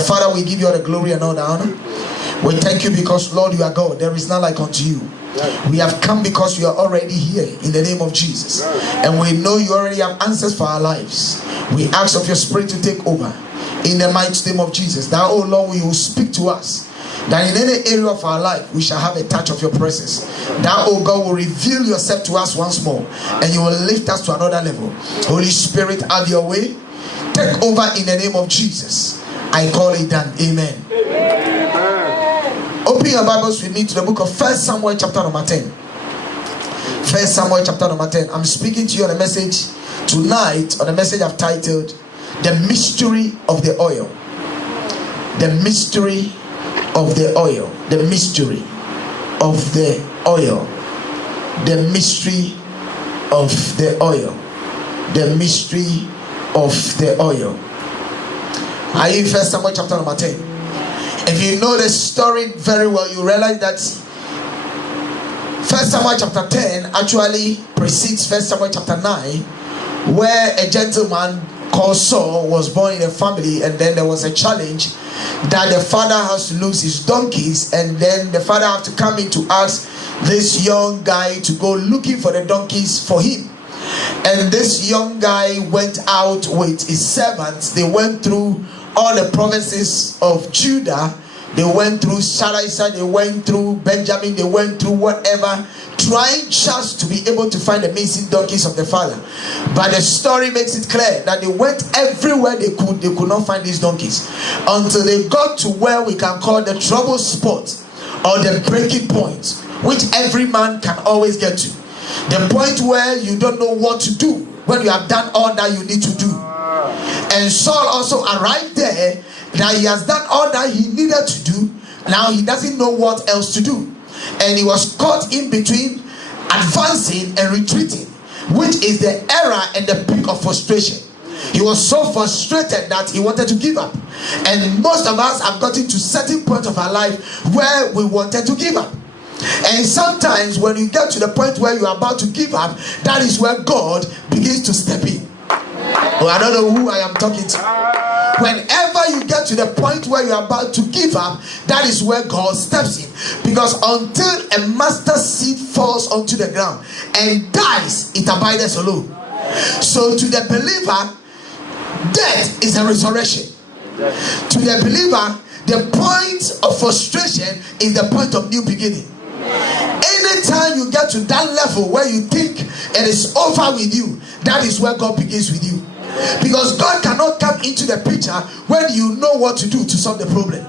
Father, we give you all the glory and all the honor. We thank you because, Lord, you are God. There is none like unto you. We have come because you are already here in the name of Jesus. And we know you already have answers for our lives. We ask of your Spirit to take over in the mighty name of Jesus. That, oh Lord, you will speak to us. That in any area of our life we shall have a touch of your presence. That, oh God, will reveal yourself to us once more, and you will lift us to another level. Holy Spirit, have your way. Take over in the name of Jesus. I call it done. Amen. Open your Bibles with me to the book of 1 Samuel chapter number 10. 1 Samuel chapter number 10. I'm speaking to you on a message tonight, on a message I've titled The Mystery of the Oil. The mystery of the oil. The mystery of the oil. The mystery of the oil. The mystery of the oil. Are you in 1 Samuel chapter number 10? If you know the story very well, you realize that 1 Samuel chapter 10 actually precedes 1 Samuel chapter 9, where a gentleman called Saul was born in a family, and then there was a challenge that the father has to lose his donkeys, and then the father have to come in to ask this young guy to go looking for the donkeys for him. And this young guy went out with his servants. They went through all the provinces of Judah. They went through Sharisa, they went through Benjamin, they went through whatever, trying just to be able to find the missing donkeys of the father. But the story makes it clear that they went everywhere they could not find these donkeys, until they got to where we can call the trouble spot, or the breaking point, which every man can always get to. The point where you don't know what to do when you have done all that you need to do. And Saul also arrived there, that he has done all that he needed to do. Now he doesn't know what else to do, and he was caught in between advancing and retreating, which is the era and the peak of frustration. He was so frustrated that he wanted to give up. And most of us have gotten to certain point of our life where we wanted to give up. And sometimes when you get to the point where you are about to give up, that is where God begins to step in. Oh, I don't know who I am talking to. Whenever you get to the point where you are about to give up, that is where God steps in. Because until a mustard seed falls onto the ground and dies, it abides alone. So to the believer, death is a resurrection. To the believer, the point of frustration is the point of new beginning. Anytime you get to that level where you think it is over with you, that is where God begins with you. Because God cannot come into the picture when you know what to do to solve the problem.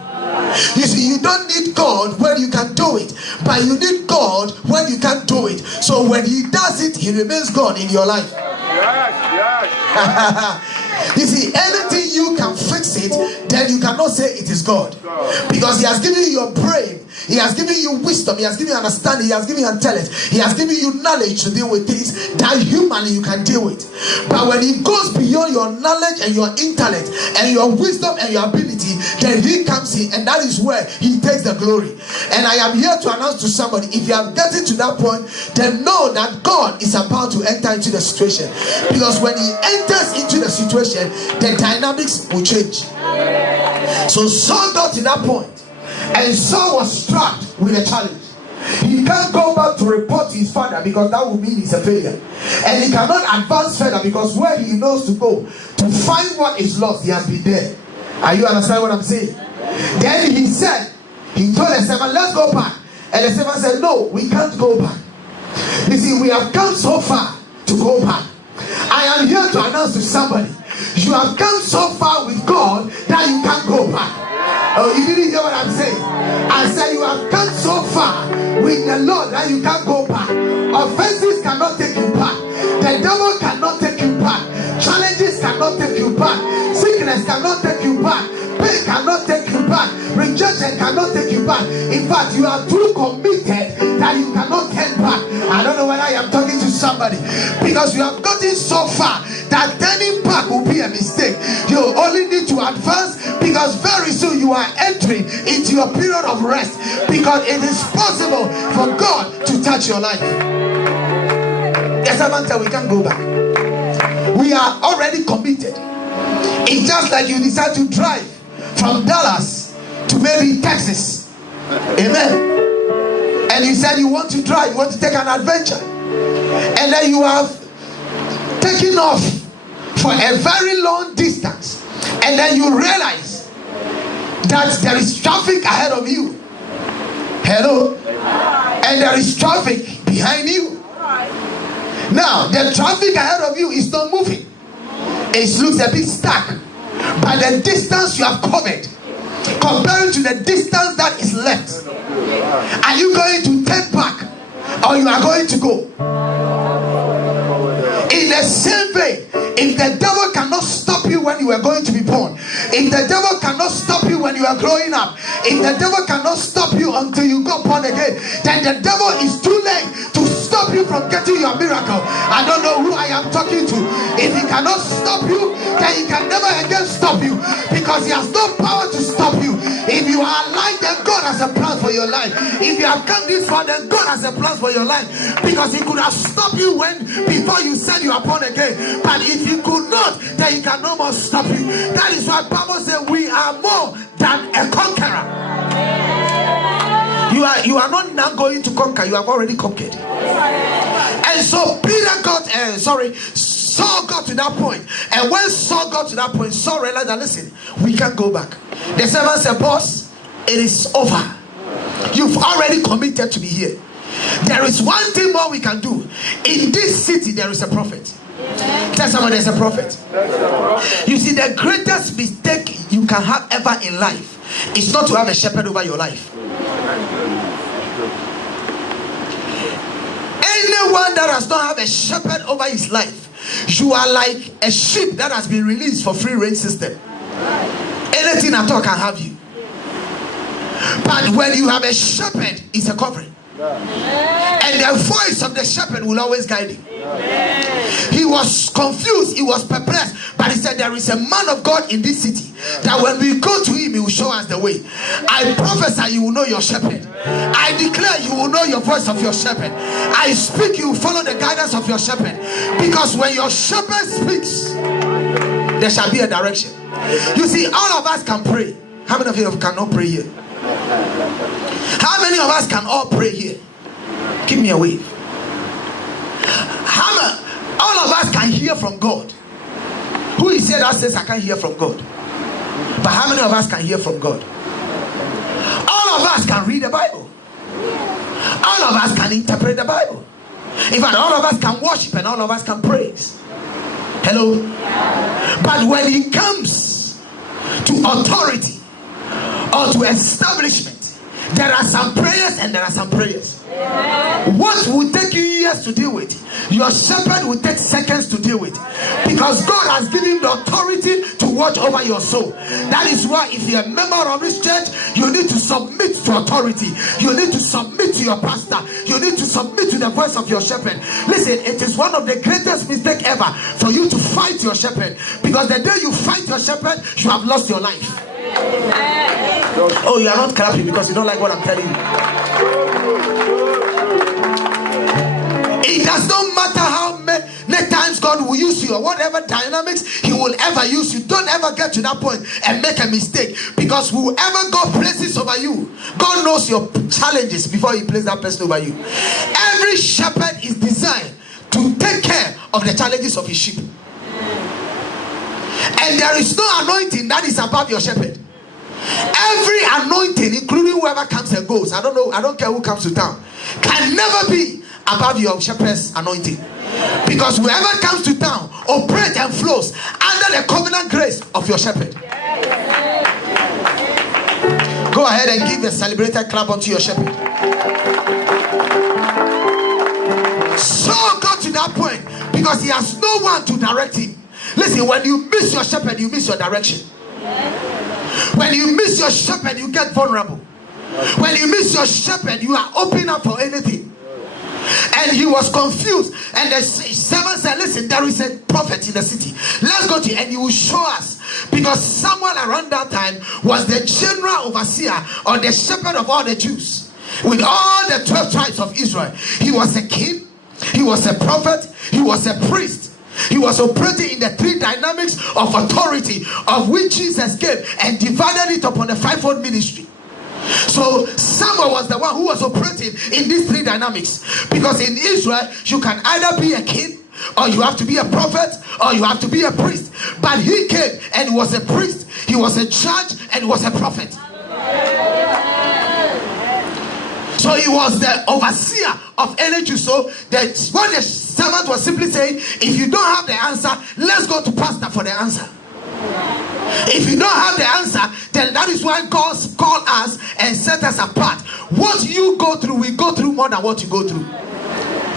You see, you don't need God when you can do it, but you need God when you can't do it. So when he does it, he remains God in your life. You see, anything you can fix it, then you cannot say it is God. Because he has given you your brain, he has given you wisdom, he has given you understanding, he has given you talent, he has given you knowledge to deal with things that humanly you can deal with. But when he goes beyond your knowledge and your intellect and your wisdom and your ability, then he comes in, and that is where he takes the glory. And I am here to announce to somebody, if you have gotten to that point, then know that God is about to enter into the situation. Because when he enters into the situation, the dynamics will change. So Saul got to that point, and Saul was struck with a challenge. He can't go back to report to his father, because that would mean he's a failure. And he cannot advance further, because where he knows to go to find what is lost, he has been there. Are you understand what I'm saying? Then he said, he told the servant, let's go back. And the servant said, no, we can't go back. You see, we have come so far to go back. I am here to announce to somebody, you have come so far with God that you can't go back. Oh, you didn't hear what I'm saying? I said you have come so far with the Lord that you can't go back. Offenses cannot take you back. The devil cannot take you back. Challenges cannot take you back. Sickness cannot take you back. Pain cannot take you back. Rejection cannot take you back. In fact, you are too committed that you cannot turn back. I don't know whether I am talking to somebody, because you have gotten so far that turning back will be a mistake. You only need to advance, because very soon you are entering into your period of rest, because it is possible for God to touch your life. Yes, Samantha, we can't go back. We are already committed. It's just like you decide to drive from Dallas to maybe Texas. Amen. And you said you want to drive, you want to take an adventure. And then you have taken off for a very long distance. And then you realize that there is traffic ahead of you. Hello? And there is traffic behind you. Now, the traffic ahead of you is not moving. It looks a bit stuck. But the distance you have covered, compared to the distance that is left, are you going to turn back or you are going to go? In the same way, if the devil cannot stop you when you are going to be born, if the devil cannot stop you when you are growing up, if the devil cannot stop you until you go born again, then the devil is too late to stop you from getting your miracle. I don't know who I am talking to. If he cannot stop you, then he can never again stop you, because he has no power to stop you. If you are alive, then God has a plan for your life. If you have come this far, then God has a plan for your life, because he could have stopped you when before you said you are born again. But if he could not, then he can no more stop you. That is why Bible says we are more than a conqueror. You are not now going to conquer, you have already conquered. And so Saul got to that point. And when Saul got to that point, Saul realized that, listen, we can't go back. The servant said, boss, it is over. You've already committed to be here. There is one thing more we can do. In this city, there is a prophet. Tell someone there's a prophet. You see, the greatest mistake you can have ever in life is not to have a shepherd over your life. Anyone that does not have a shepherd over his life, you are like a sheep that has been released for free range system. Anything at all can have you. But when you have a shepherd, it's a covering. And the voice of the shepherd will always guide him. He was confused, he was perplexed, but he said, there is a man of God in this city that when we go to him, he will show us the way. I prophesy you will know your shepherd. I declare you will know your voice of your shepherd. I speak, you will follow the guidance of your shepherd, because when your shepherd speaks, there shall be a direction. You see, all of us can pray. How many of you cannot pray here? How many of us can all pray here? Give me a wave. All of us can hear from God. Who is here that says I can't hear from God? But how many of us can hear from God? All of us can read the Bible. All of us can interpret the Bible. In fact, all of us can worship and all of us can praise. Hello? But when it comes to authority or to establishment, there are some prayers and there are some prayers. What will take you years to deal with, your shepherd will take seconds to deal with, because God has given you the authority to watch over your soul. That is why if you're a member of this church, you need to submit to authority. You need to submit to your pastor. You need to submit to the voice of your shepherd. Listen, it is one of the greatest mistakes ever for you to fight your shepherd, because the day you fight your shepherd, you have lost your life. Oh, you are not clapping because you don't like what I'm telling you. It does not matter how many times God will use you or whatever dynamics he will ever use you. Don't ever get to that point and make a mistake, because whoever God places over you, God knows your challenges before he places that person over you. Every shepherd is designed to take care of the challenges of his sheep. And there is no anointing that is above your shepherd. Every anointing, including whoever comes and goes, I don't care who comes to town, can never be above your shepherd's anointing. Because whoever comes to town operates and flows under the covenant grace of your shepherd. Go ahead and give a celebrated clap unto your shepherd. Saul got to that point because he has no one to direct him. Listen, when you miss your shepherd, you miss your direction. When you miss your shepherd, you get vulnerable. When you miss your shepherd, you are open up for anything. And he was confused. And the servant said, listen, there is a prophet in the city. Let's go to him and he will show us. Because someone around that time was the general overseer or the shepherd of all the Jews. With all the 12 tribes of Israel. He was a king. He was a prophet. He was a priest. He was operating in the three dynamics of authority of which Jesus gave and divided it upon the fivefold ministry. So Samuel was the one who was operating in these three dynamics, because in Israel you can either be a king, or you have to be a prophet, or you have to be a priest. But he came and was a priest, he was a judge, and he was a prophet. So he was the overseer of any Jew. So that what the servant was simply saying, if you don't have the answer, let's go to pastor for the answer. If you don't have the answer, then that is why God called us and set us apart. What you go through, we go through more than what you go through.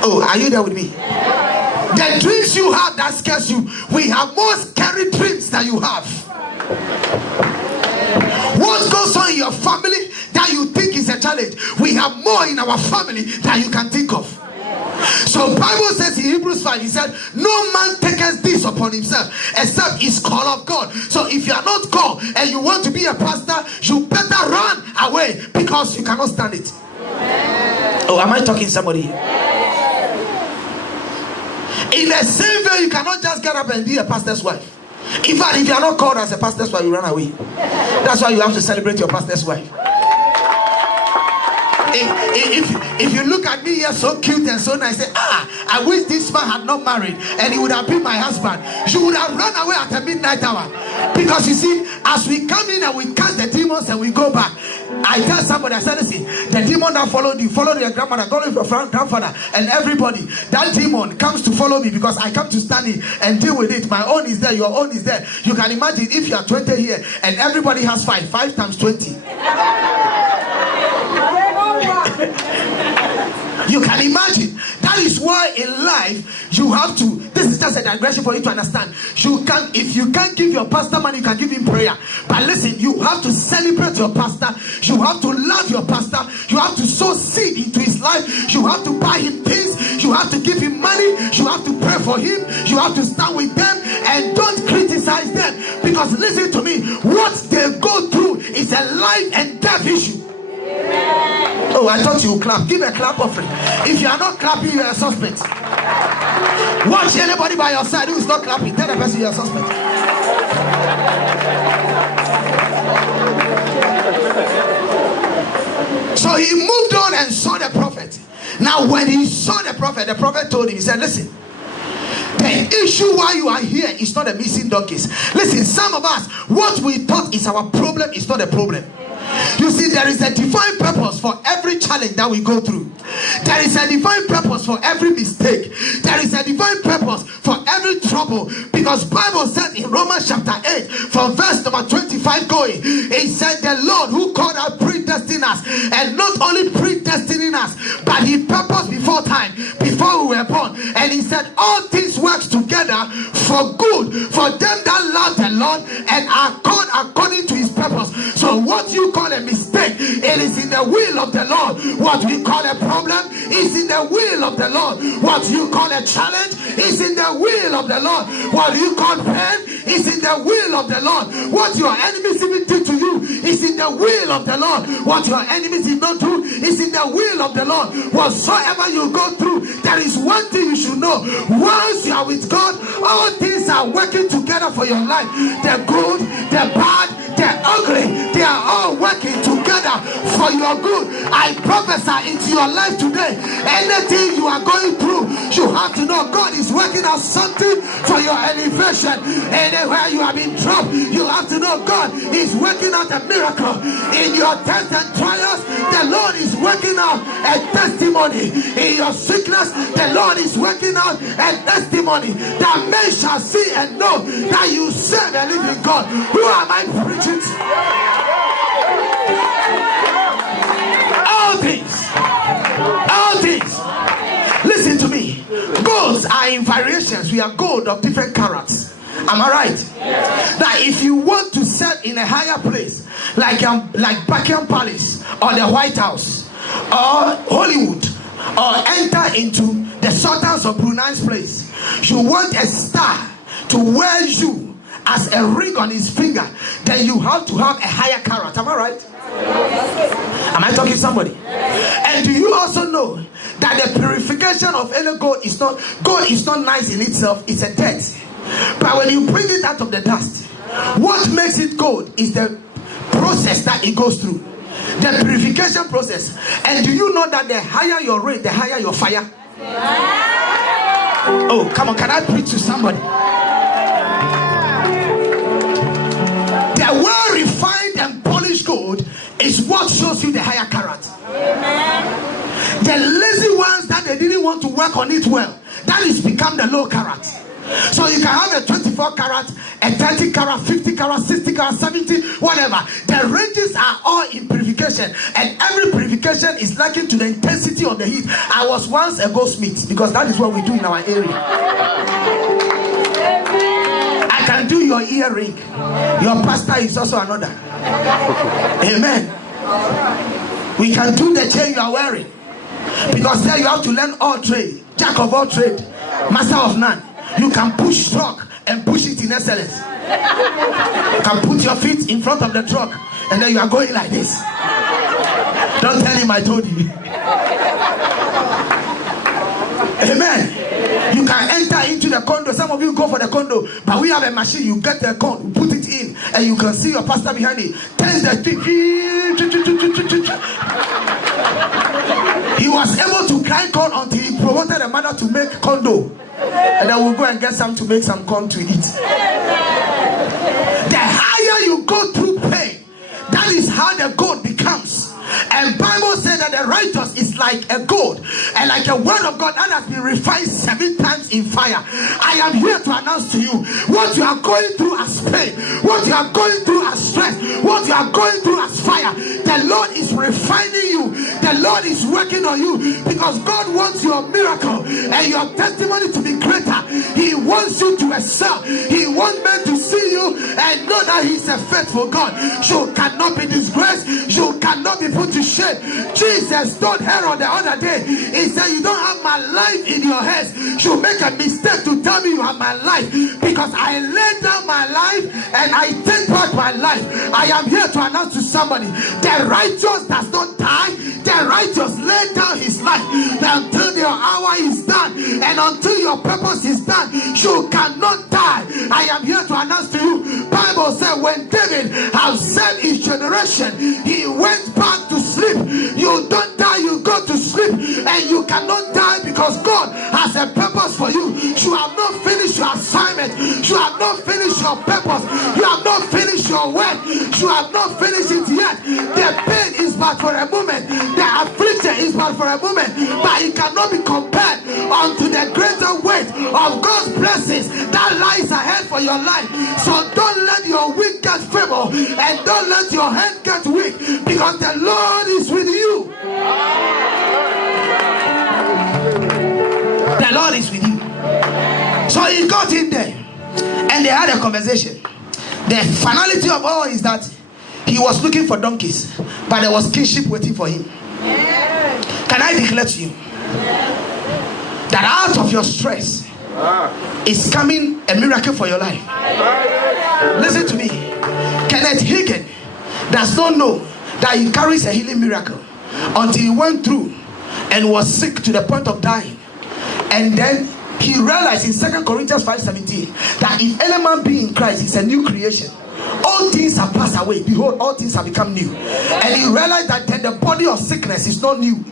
Oh, are you there with me? The dreams you have that scares you, we have more scary dreams than you have. What goes on in your family that you think is a challenge, we have more in our family than you can think of. So Bible says in Hebrews 5, he said, no man taketh this upon himself except his call of God. So if you are not called and you want to be a pastor, you better run away, because you cannot stand it. Oh, am I talking to somebody? In the same way, you cannot just get up and be a pastor's wife. In fact, if you are not called as a pastor's wife, you run away. That's why you have to celebrate your pastor's wife. If you look at me here so cute and so nice, say, I wish this man had not married and he would have been my husband, you would have run away at the midnight hour. Because you see, as we come in and we cast the demons and we go back, I tell somebody, I said, listen, the demon that followed your grandmother, followed your grandfather, and everybody, that demon comes to follow me because I come to stand in and deal with it. My own is there, your own is there. You can imagine if you are 20 here and everybody has 5 times 20. You can imagine. That is why in life you have to, this is just a digression for you to understand. If you can't give your pastor money, you can give him prayer. But listen, you have to celebrate your pastor. You have to love your pastor. You have to sow seed into his life. You have to buy him things. You have to give him money. You have to pray for him. You have to stand with them, and don't criticize them, because listen to me, what they go through is a life and death issue. Oh, I thought you would clap. Give a clap offering. If you are not clapping, you are a suspect. Watch anybody by your side who is not clapping. Tell the person you are a suspect. So he moved on and saw the prophet. Now when he saw the prophet told him, he said, listen, the issue why you are here is not the missing donkeys. Listen, some of us, what we thought is our problem is not a problem. You see, there is a divine purpose for every challenge that we go through. There is a divine purpose for every mistake. There is a divine purpose for every trouble. Because Bible said in Romans chapter 8 from verse number 25 going, it said the Lord who called us predestined us, and not only predestining us, but he purposed before time, before we were born. And he said all things work together for good for them that love the Lord and are called according to his purpose. So what you call a mistake, it is in the will of the Lord. What we call a problem is in the will of the Lord. What you call a challenge is in the will of the Lord. What you call pain is in the will of the Lord. What your enemies even did to you is in the will of the Lord. What your enemies did not do is in the will of the Lord. Whatsoever you go through, there is one thing you should know. Once you are with God, all things are working together for your life. The good, the bad, the ugly, they are all working together for your good. I prophesy into your life today. Anything you are going through, you have to know God is working out something for your elevation. Anywhere you have been dropped, you have to know God is working out a miracle. In your tests and trials, the Lord is working out a testimony. In your sickness, the Lord is working out a testimony that men shall see and know that you serve a living God. Who am I preaching to? All things. Listen to me. Golds are in variations. We are gold of different carats. Am I right? Yes. That if you want to serve in a higher place, like Buckingham Palace or the White House or Hollywood, or enter into the Sultans of Brunei's place, you want a star to wear you as a ring on his finger, then you have to have a higher carat. Am I right? Am I talking to somebody? And do you also also know that the purification of any gold is not nice in itself, it's a dirt. But when you bring it out of the dust, what makes it gold is the process that it goes through, the purification process. And do you know that the higher your rate, the higher your fire? Oh, come on, can I preach to somebody? The well refined and polished gold is what shows you the higher carat. The lazy ones that they didn't want to work on it well, that is become the low carat. So you can have a 24 carat, a 30 carat, 50 carat, 60 carat, 70, whatever. The ranges are all in purification, and every purification is likened to the intensity of the heat. I was once a goldsmith, because that is what we do in our area. I can do your earring. Your pastor is also another. Amen. We can do the chain you are wearing, because there you have to learn all trade, jack of all trade, master of none. You can push truck and push it in excellence. You can put your feet in front of the truck and then you are going like this. Don't tell him I told you. Amen. You can enter into the condo. Some of you go for the condo, but we have a machine. You get the condo, put it in, and you can see your pastor behind it. Turns the thing. He was able to grind corn until he promoted a mother to make condo. And then we'll go and get some to make some corn to eat. The higher you go through pain, that is how the gold becomes. And Bible says that the righteous is like a gold, and like a word of God that has been refined 7 times in fire. I am here to announce to you, what you are going through as pain, what you are going through as stress, what you are going through as fire, the Lord is refining you. The Lord is working on you, because God wants your miracle and your testimony to be greater. He wants you to excel. He wants men to see you and know that He's a faithful God. You cannot be disgraced. You cannot be put to shame. Jesus told Herod the other day, he said, you don't have my life in your hands. You make a mistake to tell me you have my life, because I laid down my life and I take back my life. I am here to announce to somebody, the righteous does not die. The righteous lay down his life until your hour is done, and until your purpose is done. You cannot die. I am here to announce to you, Bible said when David has said his generation, he went back to sleep. You don't die, you go to sleep, and you cannot die, because God has a purpose for you. You have not finished your assignment. You have not finished your purpose. You have not finished your work. You have not finished it yet. The pain is but for a moment. The affliction is but for a moment, but it cannot be compared unto the greater weight of God's blessings that lies ahead for your life. So don't let your weak get feeble, and don't let your hand get weak, because the Lord is with you. The Lord is with you. So he got in there and they had a conversation. The finality of all is that he was looking for donkeys, but there was kingship waiting for him. Can I declare to you that out of your stress is coming a miracle for your life? Listen to me. Kenneth Hagin does not know that he carries a healing miracle until he went through and was sick to the point of dying. And then he realized in 2 Corinthians 5:17 that if any man be in Christ, he's a new creation. All things have passed away. Behold, all things have become new. And he realized that then the body of sickness is not new.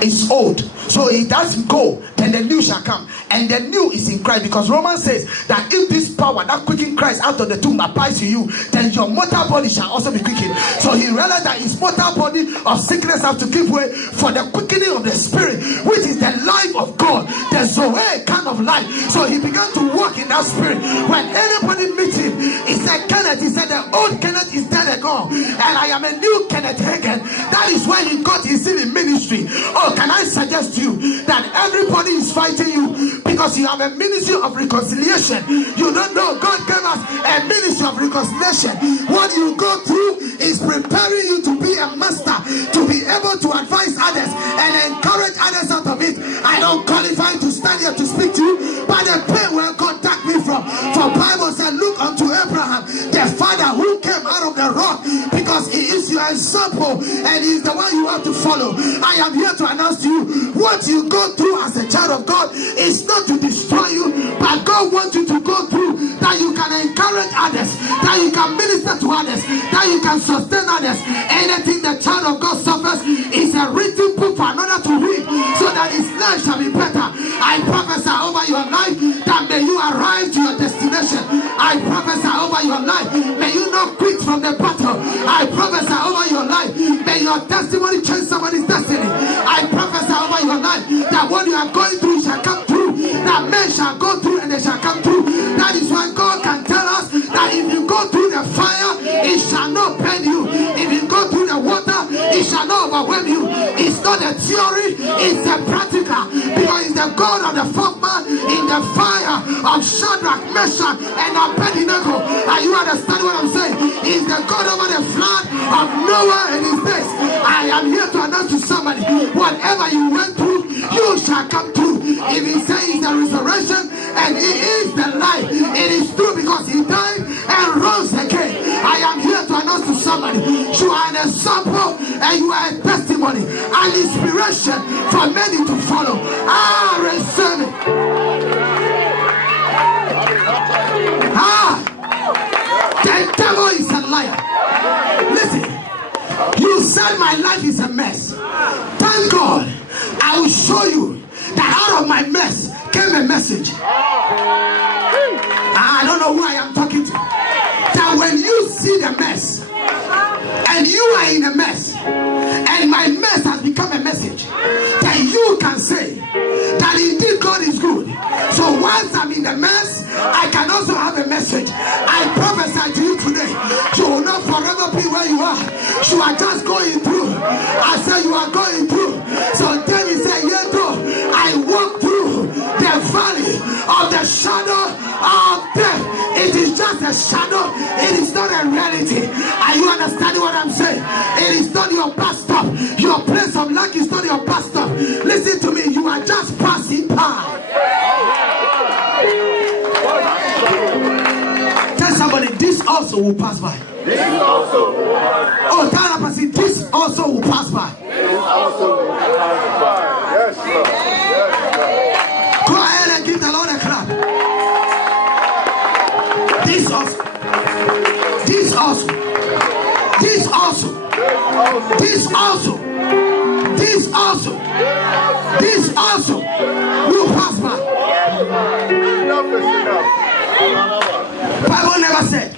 It's old. So it doesn't go, then the new shall come. And the new is in Christ, because Romans says that if this power that quickened Christ out of the tomb applies to you, then your mortal body shall also be quickened. So he realized that his mortal body of sickness have to give way for the quickening of the spirit, which is the life of God, the Zoe kind of life. So he began to walk in that spirit. When anybody meets him, he said, Kenneth, he said, the old Kenneth is dead and gone, and I am a new Kenneth Hagin. That is why he got his healing ministry. Oh, can I suggest to you that everybody is fighting you because you have a ministry of reconciliation? You don't know God gave us a ministry of reconciliation. What you go through is preparing you to be a master, to be able to advise others and encourage others out of it. I don't qualify to stand here to speak to you, but the pain where God took me from. For Bible said, look unto Abraham, the father who came out of the rock, because he is your your example, and He's the one you have to follow. I am here to announce to you, what you go through as a child of God is not to destroy you, but God wants you to go through that you can encourage others, that you can minister to others, that you can sustain others. Anything the child of God suffers is a written book for another to read, so that his life shall be better. I prophesy over your life that may you arrive to your destination. I prophesy over your life, may you not quit from the battle. I prophesy over your life, may your testimony change somebody's destiny. I prophesy over your life that what you are going through shall come through, that men shall go through and they shall come through. That is why God can tell us that if you go through the fire, it shall not burn you. If you go through the water, it shall not overwhelm you. It's not a theory, it's a practical, because it's the God of the fourth man in the fire of Shadrach, Meshach, and Abednego. Are you understand what I'm saying? He's the God over the flood of Noah and his days. I am here to announce to somebody, whatever you went through, you shall come through. If He says He's the resurrection and He is the life, it is true, because He died and rose again. I am here to announce to somebody, you are an example and you are a testimony, an inspiration for many to follow. Receive it. The devil is a liar. Listen, you said my life is a mess. Thank God, I will show you that out of my mess came a message. I don't know who I am talking to. That when you see the mess and you are in a mess and my mess has become a message, that you can say that indeed God is good. So once I'm in the mess, I can also have a message. I prophesy to you today, you will not forever be where you are. You are just going through. I say you are going through. So David said, yet though I walk through the valley of the shadow of death, it is just a shadow. It is not a reality. Are you understanding what I'm saying? It is not your bus stop. Your place of luck is not your bus stop. Listen to me, you are just passing by. Tell somebody, this also will pass by. This also will pass by. Oh, tell a person, this also will pass by. This also will pass by. Yes, Lord. Yes, Lord. Go ahead and give the Lord a clap. This also. This also. This also. This also. This also. This also will pass by. Enough is enough. Bible never said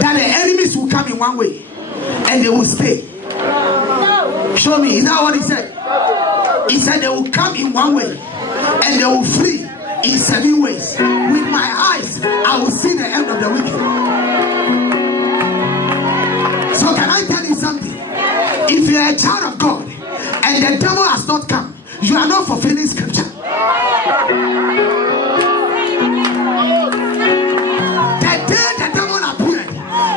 that the enemies will come in one way and they will stay. Show me, is that what he said? He said they will come in one way and they will flee in 7 ways. With my eyes, I will see the end of the wicked. So can I tell you something? If you are a child of God and the devil has not come, you are not fulfilling scripture. The day the devil appeared,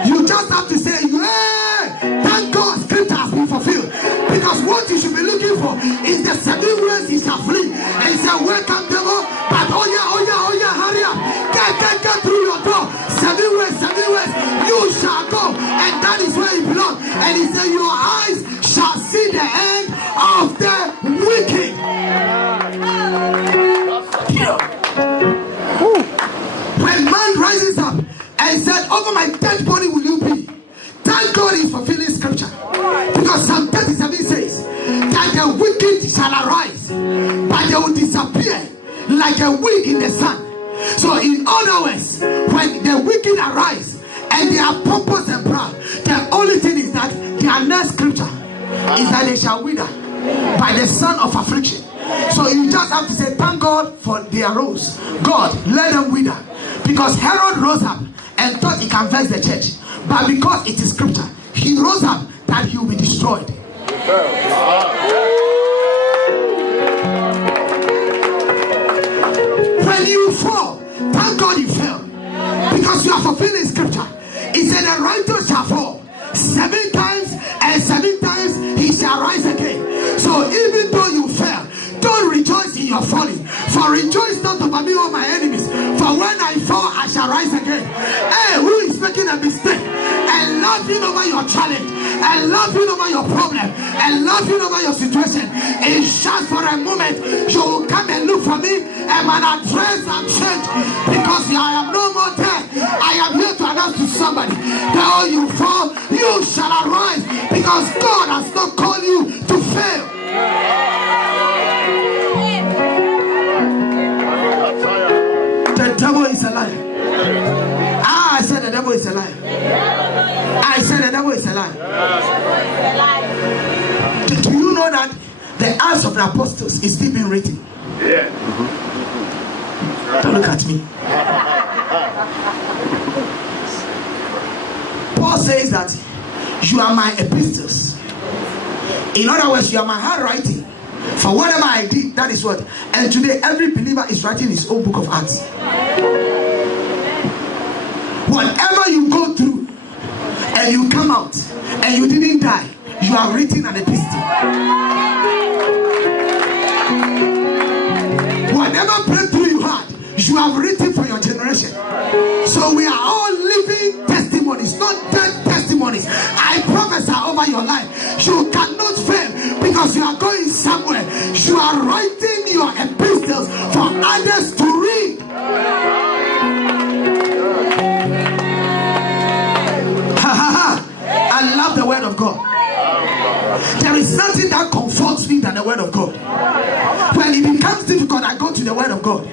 you just have to say, yeah, thank God scripture has been fulfilled. Because what you should be looking for is the 7 ways he shall flee. And he said, welcome devil, but oh yeah, hurry up. Get through your door. 7 ways, you shall go. And that is where you belong. And he said, your eyes shall see the end of the wicked. When man rises up and said, over my dead body will you be. Thank God he's fulfilling scripture. Because Psalm 37 says that the wicked shall arise, but they will disappear like a wind in the sun. So in other words, when the wicked arise and they are pompous and proud, the only thing is that their next scripture is that they shall wither by the son of affliction. So you just have to say, thank God for their rose. God, let them wither. Because Herod rose up and thought he can vex the church. But because it is scripture, he rose up that he will be destroyed. When you fall, thank God you fell. Because you are fulfilling scripture. It said the righteous shall fall 7 times, and 7 times he shall rise again. So even though you fell, don't rejoice in your falling. For rejoice not over me or my enemies. For when I fall, I shall rise again. Hey, who is making a mistake and laughing laughing over your challenge, and laughing over your problem, and laughing over your situation. It's just for a moment. You will come and look for me, and my address and change, because I am no more there. I am here to announce to somebody that you fall, you shall arise, because God has not called you to fail. The devil is a liar. I said the devil is a liar. I said the devil is a liar. Do you know that the Acts of the Apostles is still being written? Yeah. Don't look at me. Paul says that you are my epistles. In other words, you are my handwriting. For whatever I did, that is what. And today, every believer is writing his own book of Acts. Whatever you go through, and you come out, and you didn't die, you are written an epistle. Whatever breakthrough you had, you have written for your generation. So we are all living testimonies, not dead testimonies. I prophesy over your life. You cannot fail because you are going somewhere. You are writing your epistles for others to read. I love the word of God. There is nothing that comforts me than the word of God. When it becomes difficult, I go to the word of God.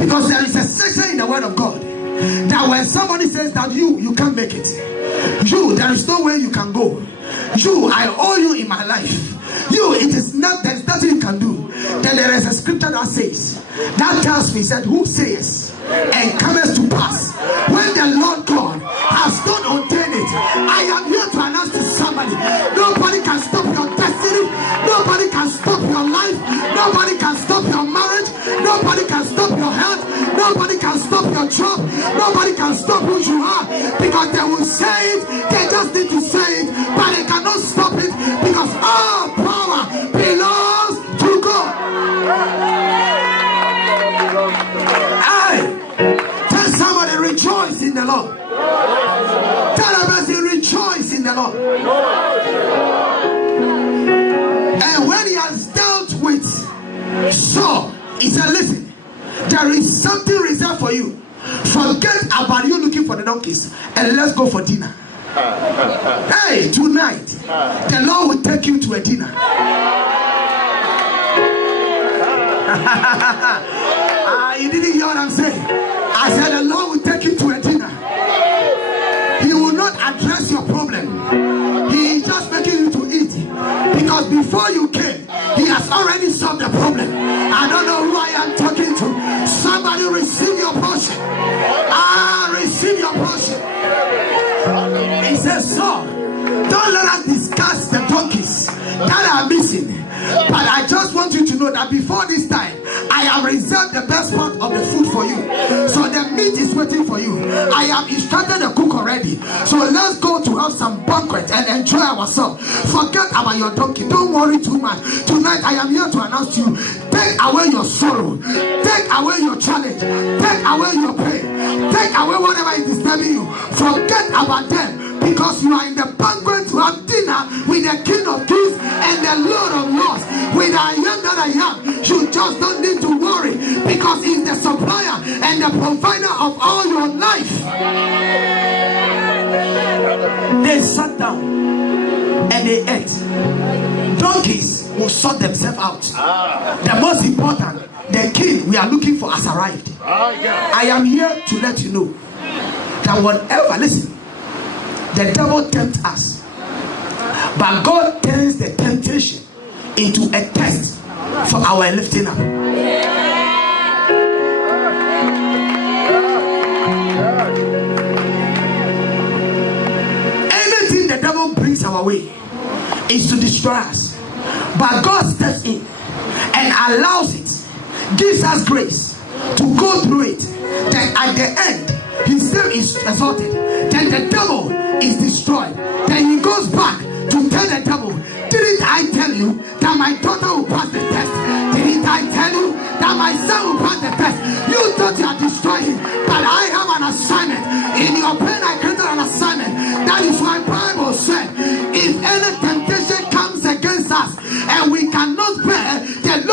Because there is a section in the word of God that when somebody says that you can't make it, there is no way you can go. I owe you in my life. There's nothing you can do. Then there is a scripture that says, that tells me, said, who says and cometh to pass when the Lord God has not ordained it. I am here to announce to somebody, nobody can stop your destiny, nobody can stop your life, nobody can stop your marriage, nobody can stop your health, nobody can stop your job, nobody can stop who you are, because they will say it, they just need to say it, but they cannot stop it, because all power belongs to God. Tell somebody, rejoice in the Lord. Tell everybody, rejoice in the Lord. And when he has dealt with Saul, he said, listen, there is something reserved for you. Forget about you looking for the donkeys and let's go for dinner. Hey, tonight the Lord will take you to a dinner. You didn't hear what I'm saying. I said the Lord will take you to a dinner. He will not address your problem. He is just making you to eat, because before you came, he has already solved the problem. I don't know who I am talking to. Somebody receive your portion. Receive your portion. He says, so don't let us discuss the donkeys that are missing. But I just want you to know that before this time, I have reserved the best part of the food for you. So the meat is waiting for you. I have instructed the cook already. So let's go to have some banquet and enjoy ourselves. Forget about your donkey. Don't worry too much. Tonight I am here to announce to you, take away your sorrow. Take away your challenge. Take away your pain. Take away whatever is disturbing you. Forget about them. Because you are in the banquet to have dinner with the King of Kings and the Lord of Lords. With I am that I am, you just don't need to worry, because he's the supplier and the provider of all your life. They sat down and they ate. Donkeys will sort themselves out. The most important, the king we are looking for has arrived. I am here to let you know that whatever, listen, the devil tempts us, but God turns the temptation into a test for our lifting up. Anything the devil brings our way is to destroy us, but God steps in and allows it, gives us grace to go through it. Then at the end, his name is exalted. Then the devil is destroyed. Then he goes back to tell the devil, didn't I tell you that my daughter will pass the test? Didn't I tell you that my son will pass the test? You thought you are destroying him, but I have an assignment. In your pain I created an assignment. That is why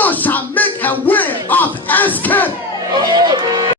God shall make a way